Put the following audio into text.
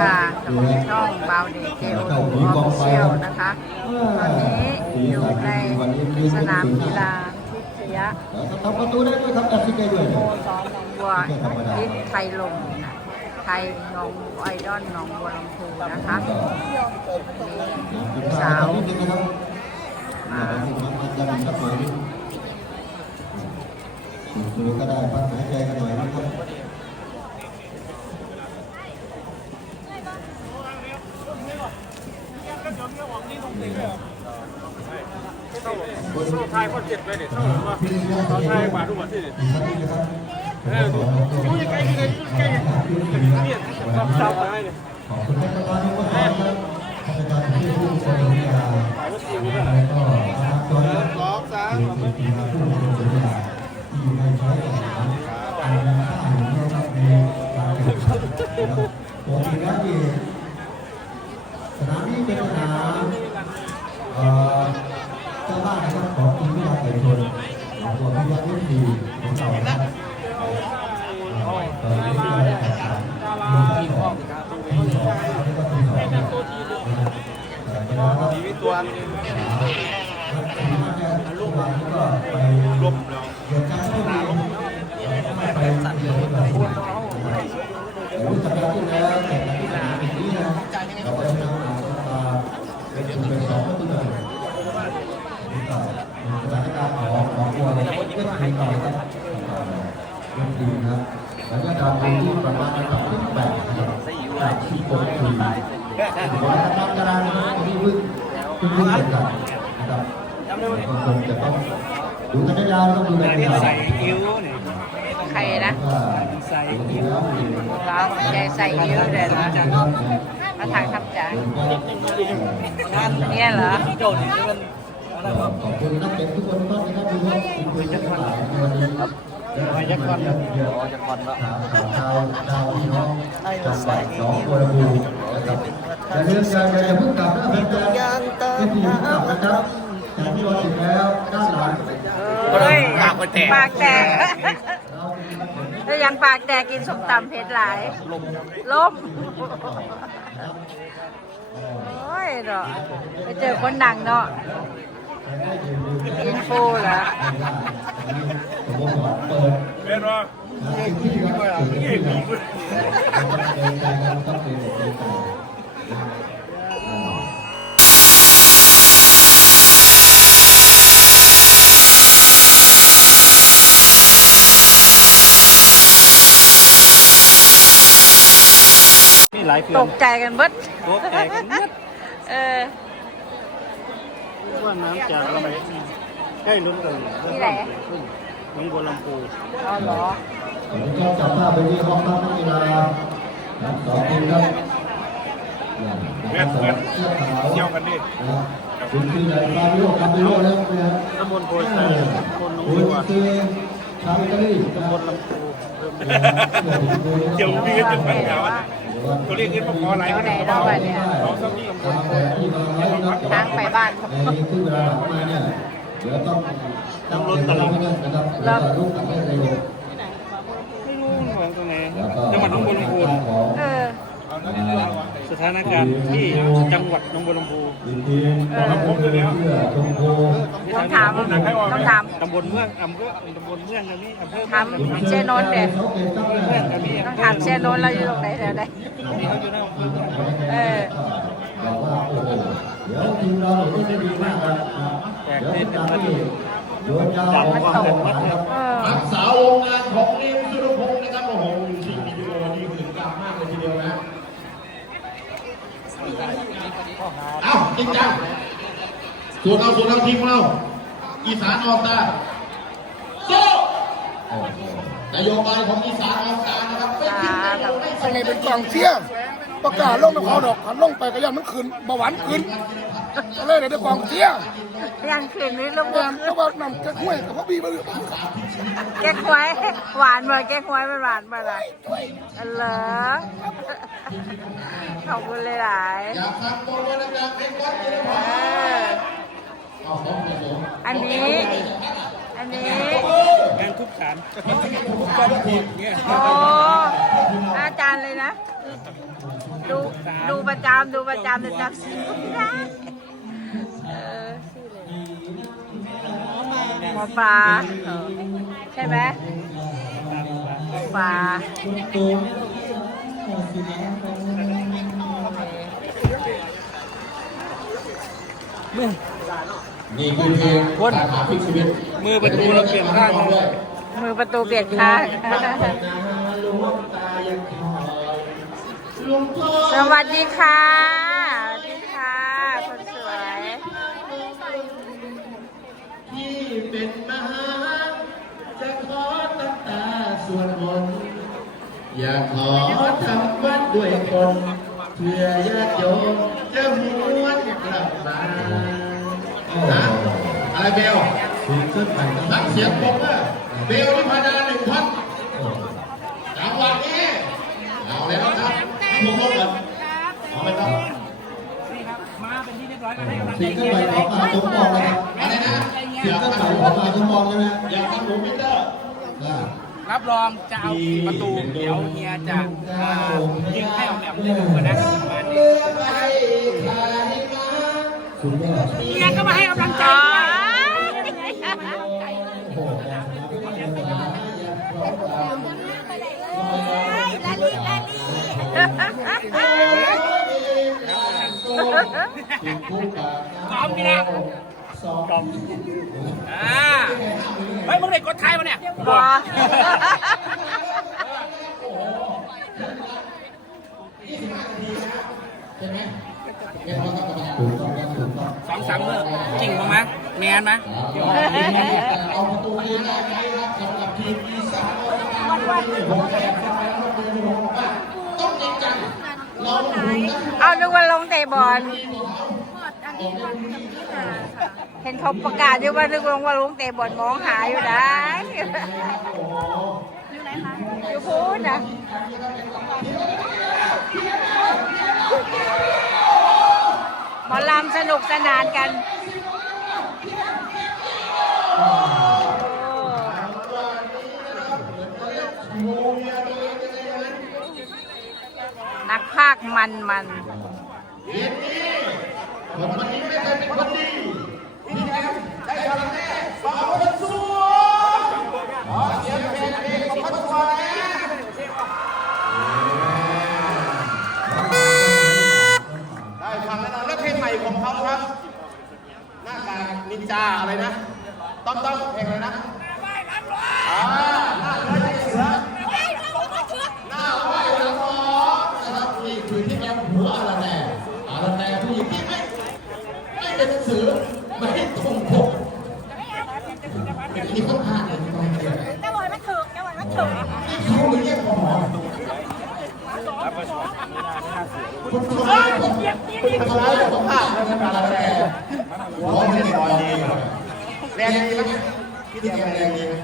ค่ะกับช่องบาวเดย์เจโอออฟฟิเชียลนะคะตอนนี้อยู่ในสนามกีฬาทิพยะทำประตูได้ด้วยครับแอฟริกาด้วยโมสองหนองบัวยิดไทยลมไทยหนองบัวไอดอนหนองบัวลำพูนะคะมีสาวนิดนึงนะครับอ่าจะมีสักหน่อยนึงดูก็ได้พักหายใจกันหน่อยนะครับ สู้ทายคนเจ็บเลยเด็ดเท่าไหร่วะเขาทายกว่าทุกวันที่เด็ดเออดูดูยังไงดูยังไงเนี่ยซับซับได้เนี่ย ร่วยเหลือไม่ไปเดียวกันรู้จักกันที่แล้วแต่ปีนี้นะเราก็ชนะมาตาเป็นจุดเป็นสองประตูต่อนี่ก็สถารณ์ของของบัวนทีต่อครับเล่นทีนะครับระยะทางที่ประมาณระดับที่แปดนะครับจากที่ปกติวันกำลังกำลัง ที่พึ่งพึ่งพึ่งกันนะครับก็คงจะต้องดูกันได้ยาวต้องดูกันยาวใส่อิ้วเนี่ยใครนะใส่อิ้วร้องใจใส่ยิ้วเลยเหรอมาทางทำจานเนี่ยเหรอโจทย์นี่มันขอบคุณนักเตะทุกคนทุกท่านนะครับที่ร่วมทีมเพื่อนทั้งหลายในวันนี้ครับมายักษ์วันครับเยอะยักษ์วันละชาวชาวพี่น้องจังหวัดหนองบัวลำพูนะครับอย่าลืมอย่าอย่าเพิ่งกลับนะแฟนๆไม่ทีมกลันะครับแต่ที่เราติดแล้วด้านหลังเฮ้ยปากแตกแล้วยังปากแตกกินสมตำเผ็ดหลายล้มโอ้ยเนาะไปเจอคนดังเนาะอินฟูเหรอเปิดเป็นว่าที่ ที่ครับที่ที่ครับต้องเดินใจกันต้องเดินใจกันมีหลายเพื่ตอนกใจกันเบิดโต๊ะแตกหมดเออว่าน้ำจากอะไรใกล้ลุ้นกันที่ไหนน้องบัวลำพูอ๋อเหรอผมก็จับภาพไปที่ห้องพักนักกีฬาครับสองทีมครับนะครับสองเสื้อขาวเที่ยวกันดินะครับคุณคือใหญ่ฟาบิโอคาบิโอแล้วนะครับตำบลโพคุไซตำบลหนองณบัวคือชาวอิตาลีนะตำคบรับลลำพูเดี๋ยวพี่ก็จะไปหาว่า ตัวเลขนี้มาขออะไรเอาก็ไหนได้เราไปเนี่ยน้องซ้ำนี่ตำบลทางไปบ้านในครึ่งเวลาหลังมาเนี่ยเดี๋ยวต้องต้องลดตลอดนะครับ ถานการณ์ที่จังหวัดหนองบัวลำพูทีมของผมเสื้อชมพูต้องถามต้องถามตำบลเมืองอำเภอตำบลเมืองกันนี่อำเภอถามเชนนท์เด็ดเขาเก่งครับเมืองกันนี่ต้องถามเชนนท์เราอยู่ตรงไหนแถวไหนนี่เขาอยู่ในอำเภอเออบอกว่าโอ้โหเดี๋ยวทีมเราเล่นได้ดีมากครับเดี๋ยวตามที่โดนยาวออกมาออกมาครับเออรักษาวงงานของนิวสุรพงศ์นะครับโอ้โหที่วิดีโอนี้ถึงกลางมากเลยทีเดียวนะเอ้าจ ริงจังส่วนเราส่วนเราทีมของเรา อีสานออกตาโซ่นโยบายของอีสานออกตานะครับไม่ทิ้งไม่ลงไม่อันนี้เป็นกองเชียร์ประกาศลงน้ำเขาดอกขันลงไปก็ยันมันขึ้นเบาหวานขึ้น ก็เลยได้กองเชียร์ยังคืนนี้ลูกแดงก็ว่านำแก้ห้วยกับพ่อบีมาเลยแกงหวยหวานมื่อแกงหวยมันหวานเมื่อไหร่เหรอขอบคุณหลายอยากฟังโปรโมทดังๆเพลงวัดเลยนะเออเอาของผมอันนี้ อันนี้งานทุกสารโอ้อาจารย์เลยนะ ดูดูประจำดูประจำจะจำชื่อไม่ได้เออชื่ออะ หมอปลาเออใช่ไหมหมอปลานี่คือเพลงสาขาพลิกชีวิตมือประตูเราเปลี่ยนข้างด้วยมือประตูเปลี่ยนข้างสวัสดีค่ะ สวัสดีค่ะ คนสวย ที่ เป็นมหา จะขอตั้งตาสวนมนต์อยากขอทำวัดด้วยคนเพื่อญาติโยมจะหวนกลับมานะอะไรเบลนักเสียงผมอะเบลนิพาดาหนึ่งท่อนจังหวะนี้เอาแล้วครับให้ผมลงก่อนเอาไม่ต้องสิ่งที่ไปขอมาสมปองนะครับอะไรนะสิ่งที่ไปขอมาสมปองใช่ไหมอยากทำหมูมิเตอร์อ่ารับรองจะเอากี่ประตูเดี๋ยวเฮียจะอ่ายิงให้ออกแบบได้ดูกันนะประมาณนี้คุณก็เฮียก็มาให้กำลังใจอ๋อโอ้โหซ้อมพี่นะ อ่าเฮ้ยมึงเด็กกดไทยมาเนี่ยบอถูกต้องครับถูกต้องสองสามเมื่อจริงมั้งไหมแมนไหมเอาประตูนี้ได้ไหมครับสำหรับทีมอีสานผมแองเต้องจริงจังเราเอานึกว่าลงเตะบอล เห็นเขาประกาศอยู่ว่านึกลงว่าลงเตะบอลมองหาอยู่ได้อยู่ไหนคะอยู่พูดนะหมอลำสนุกสนานกันนักภาคมันมัน ทีมนี้ค นี่เขาไม่เรียกหมอคุณทำร้ายผมคุณทำร้ายสุขภาพและอาราแน่หัวไม่ได้ตอนดีแรงดีไหมคิดยังไงแรงดีไหม